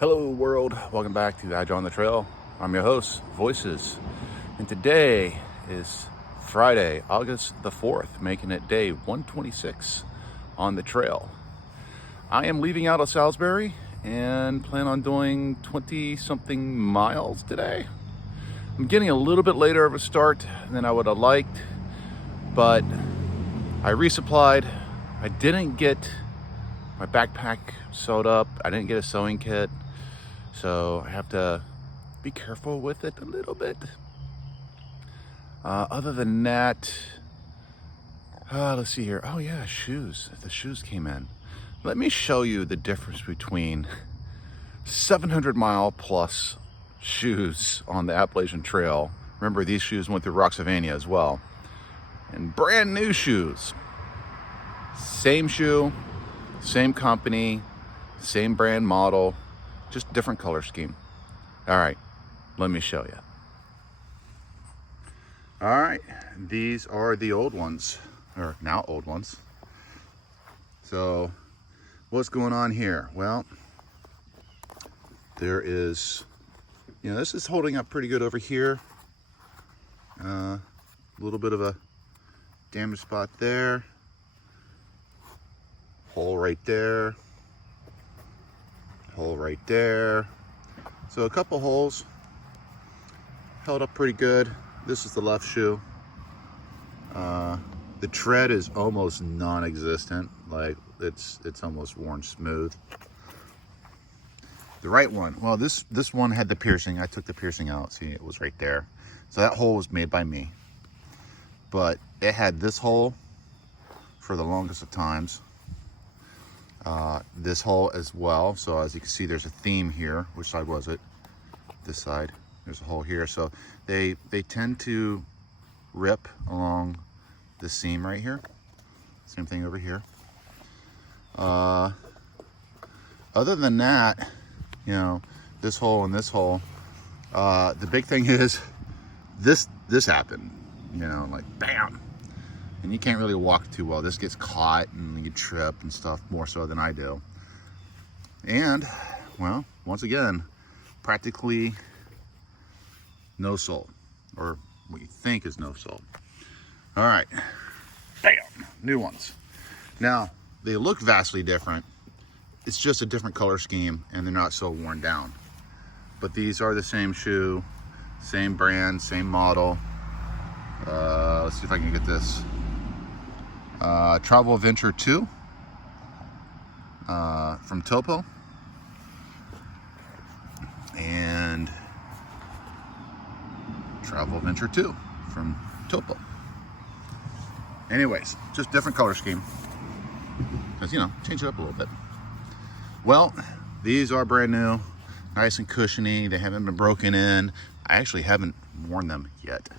Hello world, welcome back to Agileonthetrail. I'm your host, Voices, and today is Friday, August the 4th, making it day 126 on the trail. I am leaving out of Salisbury and plan on doing 20 something miles today. I'm getting a little bit later of a start than I would have liked, but I resupplied. I didn't get my backpack sewed up. I didn't get a sewing kit. So I have to be careful with it a little bit. Other than that, let's see here. Oh yeah, shoes. The shoes came in. Let me show you the difference between 700 mile plus shoes on the Appalachian Trail. Remember, these shoes went through Roxavania as well. And brand new shoes. Same shoe, same company, same brand model, just different color scheme. All right, let me show you. All right, these are the old ones, or now old ones. So what's going on here? Well, there is, this is holding up pretty good over here. A little bit of a damage spot there. Hole right there. Hole right there. So a couple holes, held up pretty good. This is the left shoe. The tread is almost non-existent, like it's almost worn smooth. The right one, well, this one had the piercing. I took the piercing out. See, it was right there. So that hole was made by me, but it had this hole for the longest of times. This hole as well. So as you can see, there's a theme here. Which side was it? This side. There's a hole here. So they tend to rip along the seam right here. Same thing over here. Other than that, this hole and this hole, the big thing is this happened, like bam. And you can't really walk too well. This gets caught and you trip and stuff, more so than I do. And, well, once again, practically no sole, or what you think is no sole. All right, bam, new ones. Now, they look vastly different. It's just a different color scheme and they're not so worn down. But these are the same shoe, same brand, same model. Let's see if I can get this. Travel Adventure 2 from Topo, and Travel Adventure 2 from Topo. Anyways, just different color scheme, because change it up a little bit. Well, these are brand new, nice and cushiony. They haven't been broken in. I actually haven't worn them yet.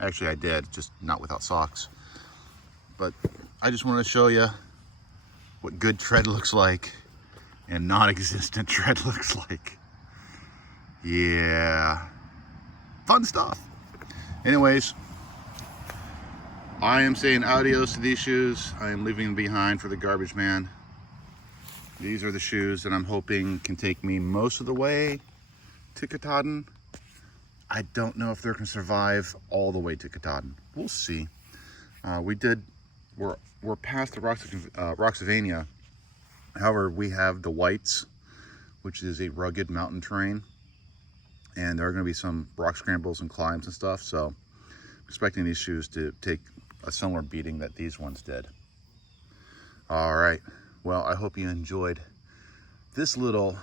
Actually, I did, just not without socks. But I just wanted to show you what good tread looks like and non-existent tread looks like. Yeah, fun stuff. Anyways, I am saying adios to these shoes. I am leaving them behind for the garbage man. These are the shoes that I'm hoping can take me most of the way to Katahdin. I don't know if they're going to survive all the way to Katahdin. We'll see. We're past the Roxavania. However, we have the Whites, which is a rugged mountain terrain, and there are going to be some rock scrambles and climbs and stuff. So I'm expecting these shoes to take a similar beating that these ones did. All right. Well, I hope you enjoyed this little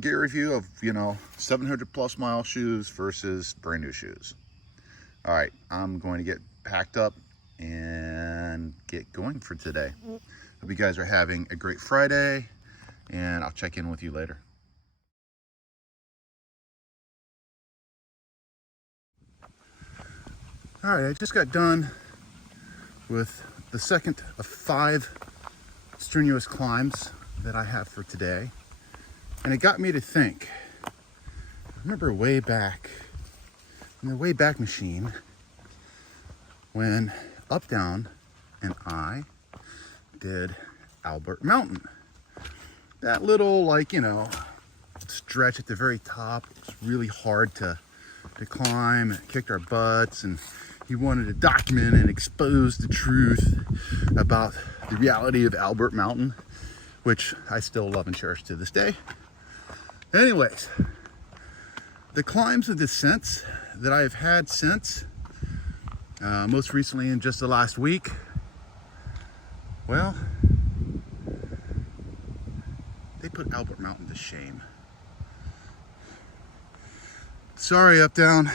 gear review of 700 plus mile shoes versus brand new shoes. All right, I'm going to get packed up and get going for today. Hope you guys are having a great Friday, and I'll check in with you later. All right, I just got done with the second of 5 strenuous climbs that I have for today, and it got me to think. I remember way back in the Wayback Machine when Up Down and I did Albert Mountain. that little, like, you know, stretch at the very top. It's really hard to climb. It kicked our butts, and he wanted to document and expose the truth about the reality of Albert Mountain, which I still love and cherish to this day. Anyways, the climbs and descents that I've had since, most recently in just the last week, well, they put Albert Mountain to shame. Sorry, Up Down.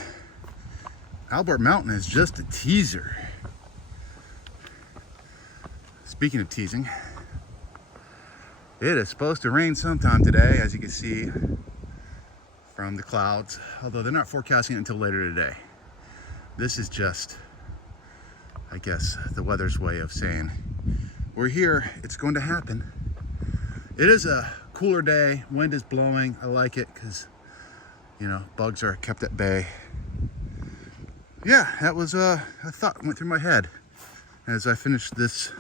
Albert Mountain is just a teaser. Speaking of teasing, it is supposed to rain sometime today, as you can see from the clouds, although they're not forecasting it until later today. This is just, I guess, the weather's way of saying, we're here, it's going to happen. It is a cooler day, wind is blowing. I like it because, you know, bugs are kept at bay. Yeah, that was a thought went through my head as I finished this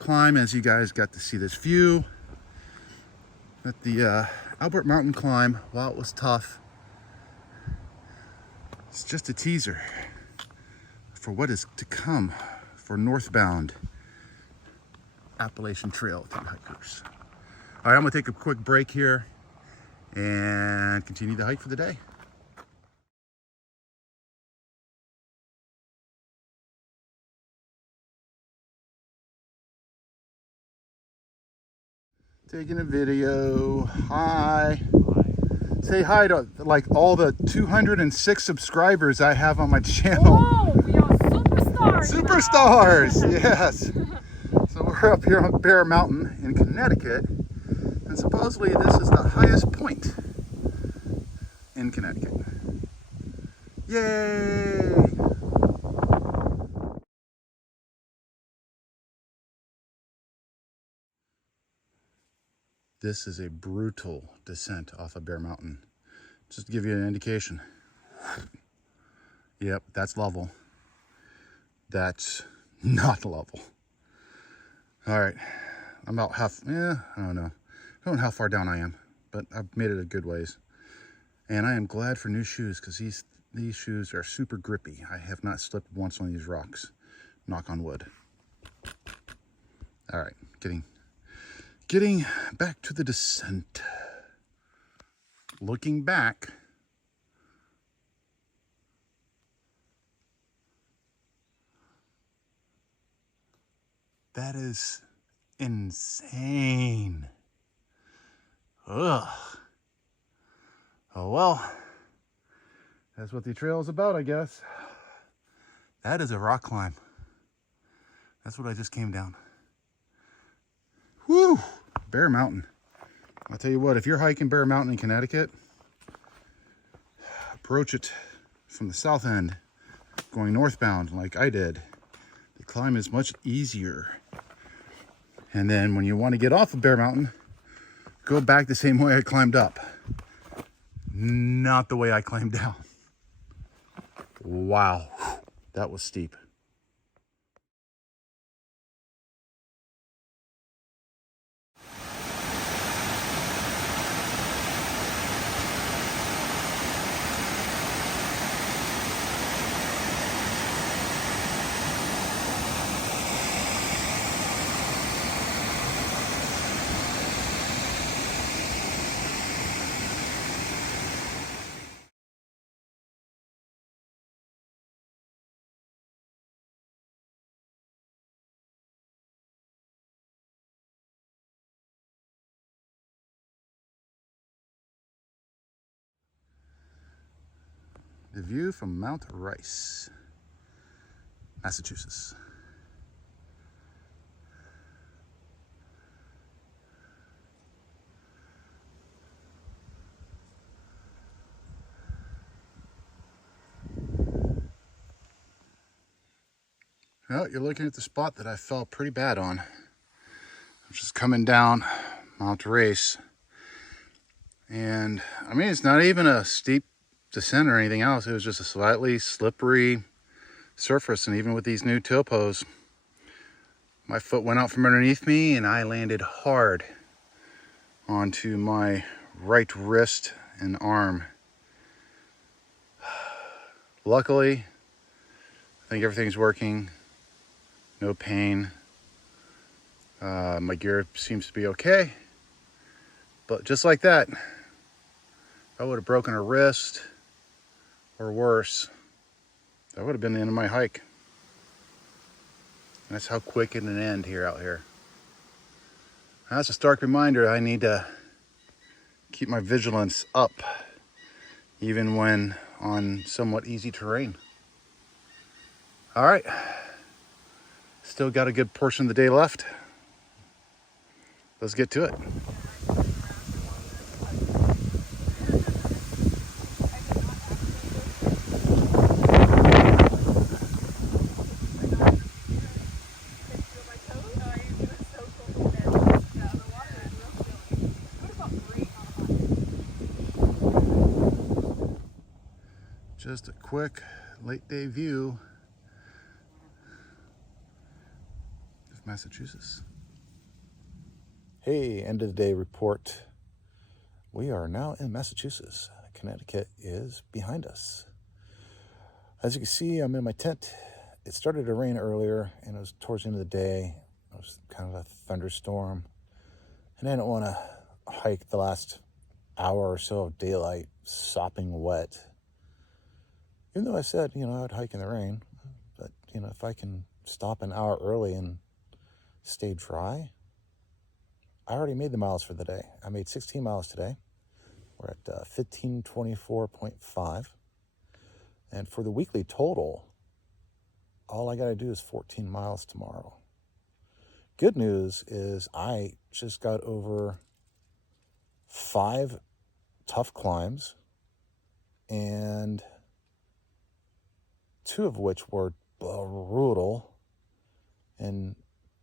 climb, as you guys got to see this view. That the Albert Mountain climb, while it was tough, it's just a teaser for what is to come for northbound Appalachian Trail hikers. All right, I'm gonna take a quick break here and continue the hike for the day. Taking a video. Hi. Say hi to like all the 206 subscribers I have on my channel. Oh, we are superstars. Superstars, yes. So we're up here on Bear Mountain in Connecticut, and supposedly this is the highest point in Connecticut. Yay! This is a brutal descent off of Bear Mountain. Just to give you an indication. Yep, that's level. That's not level. All right, I'm about half, I don't know. I don't know how far down I am, but I've made it a good ways. And I am glad for new shoes, because these shoes are super grippy. I have not slipped once on these rocks. Knock on wood. All right, getting back to the descent. Looking back, that is insane. Ugh. Oh well, that's what the trail is about, I guess. That is a rock climb. That's what I just came down. Woo! Bear Mountain. I'll tell you what, if you're hiking Bear Mountain in Connecticut, approach it from the south end, going northbound like I did. The climb is much easier. And then when you want to get off of Bear Mountain, go back the same way I climbed up. Not the way I climbed down. Wow, that was steep. The view from Mount Rice, Massachusetts. Well, you're looking at the spot that I fell pretty bad on. I'm just coming down Mount Rice. And I mean, it's not even a steep descent or anything else. It was just a slightly slippery surface. And even with these new topos, my foot went out from underneath me and I landed hard onto my right wrist and arm. Luckily, I think everything's working. No pain. My gear seems to be okay. But just like that, I would have broken a wrist or worse. That would have been the end of my hike. And that's how quick it can end here out here. And that's a stark reminder I need to keep my vigilance up, even when on somewhat easy terrain. All right, still got a good portion of the day left. Let's get to it. Just a quick late day view of Massachusetts. Hey, end of the day report. We are now in Massachusetts. Connecticut is behind us. As you can see, I'm in my tent. It started to rain earlier, and it was towards the end of the day. It was kind of a thunderstorm. And I didn't want to hike the last hour or so of daylight sopping wet. Even though I said, I'd hike in the rain. But, if I can stop an hour early and stay dry, I already made the miles for the day. I made 16 miles today. We're at 1524.5. And for the weekly total, all I got to do is 14 miles tomorrow. Good news is I just got over 5 tough climbs, and 2 of which were brutal, and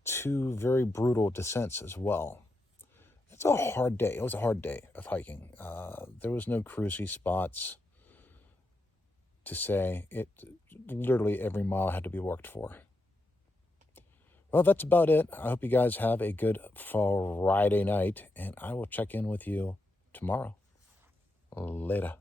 2 very brutal descents as well. It's a hard day. It was a hard day of hiking. There was no cruisy spots to say. Literally every mile had to be worked for. Well, that's about it. I hope you guys have a good Friday night, and I will check in with you tomorrow. Later.